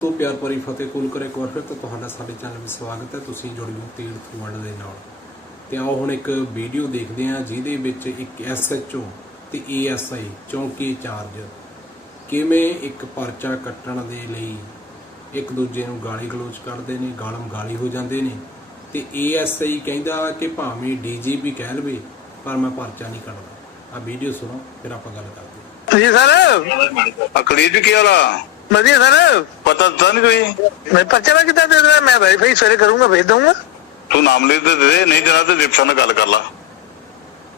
ਤੋਂ ਪਿਆਰ ਭਰੀ ਫਤਿਹ ਕੁਲ ਕਰੇ। ਇੱਕ ਵਾਰ ਫਿਰ ਤੋਂ ਤੁਹਾਡਾ ਸਾਡੇ ਚੈਨਲ ਵਿੱਚ ਸਵਾਗਤ ਹੈ। ਤੁਸੀਂ ਜੁੜ ਗਏ ਤੀਰਥ ਵਰਲਡ ਦੇ ਨਾਲ। ਤੇ ਆਓ ਹੁਣ ਇੱਕ ਵੀਡੀਓ ਦੇਖਦੇ ਹਾਂ ਜਿਹਦੇ ਵਿੱਚ ਇੱਕ ਐਸਐਚਓ ਤੇ ਏਐਸਆਈ ਚੌਂਕੀ ਇੰਚਾਰਜ ਕਿਵੇਂ ਇੱਕ ਪਰਚਾ ਕੱਟਣ ਦੇ ਲਈ ਇੱਕ ਦੂਜੇ ਨੂੰ ਗਾਲੀ ਗਲੋਚ ਕਰਦੇ ਨੇ ਗਾਲਮ ਗਾਲੀ ਹੋ ਜਾਂਦੇ ਨੇ। ਤੇ ਏਐਸਆਈ ਕਹਿੰਦਾ ਕਿ ਭਾਵੇਂ ਡੀਜੀਪੀ ਕਹਿ ਲਵੇ ਪਰ ਮੈਂ ਪਰਚਾ ਨਹੀਂ ਕੱਟਦਾ। ਆ ਵੀਡੀਓ ਸੁਣੋ ਫਿਰ ਆਪਾਂ ਗੱਲ ਕਰਦੇ ਹਾਂ। ਜੀ ਸਰ। ਅਕਲੀਦ ਕੀ ਵਾਲਾ ਵਧੀਆ ਸਰ। ਪਤਾ ਤਾਂ ਨਹੀਂ ਕੋਈ ਮੈਂ ਪਰਚਾ ਨਾ ਕਿੱਦਾਂ ਦੇ ਦੇਣਾ? ਮੈਂ ਵੈਰੀਫਾਈ ਸਵੇਰੇ ਕਰੂੰਗਾ ਭੇਜ ਦਊਂਗਾ। ਤੂੰ ਨਾਮ ਤੇ ਦੇ ਦੇ। ਨਹੀਂ ਦੇਣਾ ਤੇ ਰਿਪਸ਼ਨ ਨਾਲ ਗੱਲ ਕਰ ਲਾ।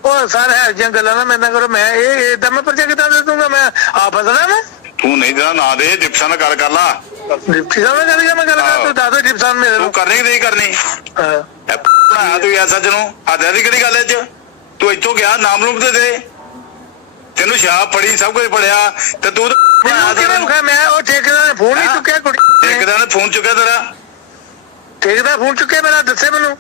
ਉਹ ਸਰ ਹੈ ਜਿਹੀਆਂ ਗੱਲਾਂ ਨਾ ਮੇਰੇ ਨਾਲ ਕਰੋ। ਮੈਂ ਇਹ ਇਦਾਂ ਮੈਂ ਪਰਚਾ ਕਿੱਦਾਂ ਦੇ ਦੂੰਗਾ ਮੈਂ ਆ ਫਸਣਾ ਮੈਂ ਤੂੰ ਨਹੀਂ ਦੇਣਾ ਨਾ ਦੇ ਰਿਪਸ਼ਨ ਨਾਲ ਗੱਲ ਕਰ ਲਾ। ਡਿਪਟੀ ਸਾਹਿਬ ਨਾਲ ਗੱਲ ਕਰ ਮੈਂ ਗੱਲ ਕਰ ਤੂੰ ਦੱਸ ਦੇ ਡਿਪਟੀ ਸਾਹਿਬ ਮੇਰੇ ਤੂੰ ਨੂੰ ਕਰਨੀ ਕਿ ਨਹੀਂ ਕਰਨੀ? ਹਾਂ। ਇਹ ਬਣਾਇਆ ਤੂੰ ਐਸਾ ਨੂੰ। ਆਦਿਆ ਦੀ ਕਿਹੜੀ ਗੱਲ ਐ ਚ? ਤੂੰ ਇੱਥੋਂ ਗਿਆ ਨਾਮ ਲੂਮ ਤੇ ਦੇ। ਤੈਨੂੰ ਸ਼ਾਪ ਪੜੀ ਸਭ ਕੁਝ ਪੜਿਆ ਤੇ ਤੂੰ ਬਣਾਇਆ ਮੈਨੂੰ ਕਿਵੇਂ ਮੁਖਾ ਮੈਂ ਉਹ ਠੇਕੇਦਾਰ ਨੇ ਫੋਨ ਨਹੀਂ। ਚੁੱਕਿਆ ਕੁੜੀ ਇੱਕ ਦਿਨ ਫੋਨ ਚੁੱਕਿਆ ਤੇਰਾ? ਠੇਕੇਦਾਰ ਫੋਨ ਚੁੱਕਿਆ ਮੇਰਾ ਦੱਸੇ ਮੈਨੂੰ।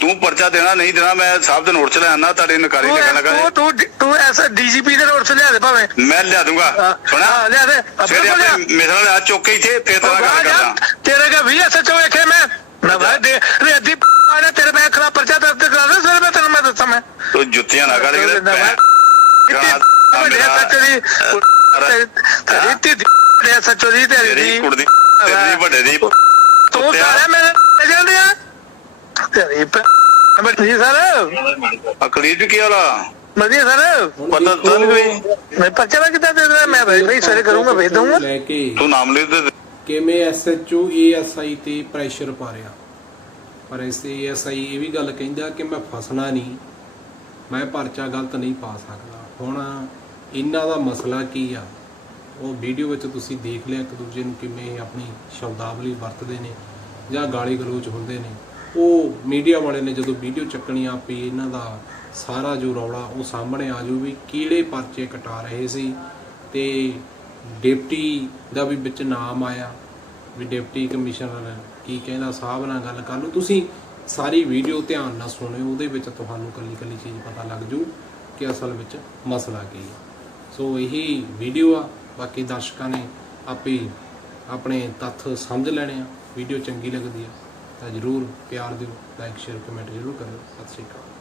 ਤੂੰ ਪਰਚਾ ਦੇਣਾ ਨਹੀਂ ਦੇਣਾ ਮੈਂ ਸਾਹਿਬ ਦੇ ਨੋਟ ਚ ਲੈ ਆਣਾ ਤੁਹਾਡੇ ਨਕਾਰੀ ਤੂੰ ਲਿਖਣ ਲੱਗਾ ਤੂੰ ਤੂੰ ਤੂੰ ਐਸਾ ਡੀਜੀਪੀ ਦੇ ਨੋਟ ਲਿਆ ਦੇ ਭਾਵੇਂ। ਮੈਂ ਲਿਆ ਦੂੰਗਾ। ਸੁਣਾ ਹਾਂ ਲਿਆ ਦੇ। ਸਵੇਰੇ ਆਪਣੇ ਮੇਰੇ ਨਾਲ ਆ ਚੁੱਕ ਕੇ ਇੱਥੇ ਤੇ ਤੇਰਾ ਗੱਲ ਕਰਦਾ। ਤੇਰੇ ਕਾ ਵੀ ਐਸਐਚਓ ਵੇਖੇ ਮੈਂ। ਨਾ ਭਾਈ ਦੇ ਰੇਦੀ ਆਣੇ ਤੇਰੇ ਮੈਂ ਖਰਾ ਪਰਚਾ ਦਰਜ ਕਰਾ ਦੇ ਸਰ ਮੈਂ ਤੈਨੂੰ ਮੈਂ ਦੱਸਾਂ ਮੈਂ। ਤੂੰ ਜੁੱਤੀਆਂ ਨਾ ਕੱਢ ਕੇ ਨਾ ਤੇਰੀ ਤੀ ਵੱਡੇ ਐਸਐਚਓ ਦੀ ਤੇਰੀ ਤੇਰੀ ਦੀ ਕੁੜੀ ਦੀ ਤੇਰੀ ਵੱਡੇ ਦੀ ਤੂੰ ਸਾਰਾ ਮੇਰੇ ਜਾਂਦੇ ਆ। ਤੇਰੀ ਬੱਤੀ ਸਰ। ਅਕਲੀਦ ਕੀ ਵਾਲਾ ਵਧੀਆ ਸਰ ਹੁਣ ਪਤਾ ਦੇਖੋ, ਤਾਂ ਨਹੀਂ ਕੋਈ। ਮੈਂ ਪਰਚਾ ਨਾ ਕਿੱਦਾਂ ਦੇ ਦੇਣਾ? ਮੈਂ ਵੈਰੀਫਾਈ ਸਵੇਰੇ ਕਰੂੰਗਾ ਭੇਜ ਦਊਂਗਾ। ਲੈ ਕੇ। ਤੂੰ ਨਾਮ ਲਿਖ ਤੇ ਦੇ। ਕਿਵੇਂ ਐਸਐਚਓ ਏਐਸਆਈ ਤੇ ਪ੍ਰੈਸ਼ਰ ਪਾ ਰਿਹਾ ਪਰ ਇਸ ਏਐਸਆਈ ਇਹ ਵੀ ਗੱਲ ਕਹਿੰਦਾ ਕਿ ਮੈਂ ਫਸਣਾ ਨਹੀਂ ਮੈਂ ਪਰਚਾ ਗਲਤ ਨਹੀਂ ਪਾ ਸਕਦਾ। ਹੁਣ ਇਹਨਾਂ ਦਾ ਮਸਲਾ ਕੀ ਆ? ਉਹ ਵੀਡੀਓ ਵਿੱਚ ਤੁਸੀਂ ਦੇਖ ਲਿਆ, ਇੱਕ ਦੂਜੇ ਨੂੰ ਕਿਵੇਂ ਆਪਣੀ ਸ਼ਬਦਾਵਲੀ ਵਰਤਦੇ ਨੇ ਜਾਂ ਗਾਲੀ ਗਲੋਚ ਹੁੰਦੇ ਨੇ। ਉਹ ਮੀਡੀਆ ਵਾਲੇ ਨੇ ਜਦੋਂ ਵੀਡੀਓ ਚੱਕਣੀ ਪਈ ਇਹਨਾਂ ਦਾ ਸਾਰਾ ਜੋ ਰੌਲਾ ਉਹ ਸਾਹਮਣੇ ਆ ਜੂ ਵੀ ਕਿਹੜੇ ਪਰਚੇ ਕਟਾ ਰਹੇ ਸੀ ਤੇ ਡਿਪਟੀ ਦਾ ਵੀ ਵਿੱਚ ਨਾਮ ਆਇਆ, ਵੀ ਡਿਪਟੀ ਕਮਿਸ਼ਨਰ ਕੀ ਕਹਿੰਦਾ, ਸਾਹਿਬ ਨਾਲ ਗੱਲ ਕਰ ਲਓ। ਤੁਸੀਂ ਸਾਰੀ ਵੀਡੀਓ ਧਿਆਨ ਨਾਲ ਸੁਣਿਓ ਉਹਦੇ ਵਿੱਚ ਤੁਹਾਨੂੰ ਕੱਲੀ ਕੱਲੀ ਚੀਜ਼ ਪਤਾ ਲੱਗ ਜੂ ਕਿ ਅਸਲ ਵਿੱਚ ਮਸਲਾ ਕੀ ਹੈ। ਸੋ ਇਹੀ ਵੀਡੀਓ ਆ, ਬਾਕੀ ਦਰਸ਼ਕਾਂ ਨੇ ਆਪੇ ਆਪਣੇ ਤੱਥ ਸਮਝ ਲੈਣੇ ਆ, ਵੀਡੀਓ ਚੰਗੀ ਲੱਗਦੀ ਆ ਤਾਂ ਜਰੂਰ ਪਿਆਰ ਦਿਓ ਲਾਈਕ ਸ਼ੇਅਰ ਕਮੈਂਟ ਜਰੂਰ ਕਰਿਓ। ਸਤਿ ਸ਼੍ਰੀ ਅਕਾਲ।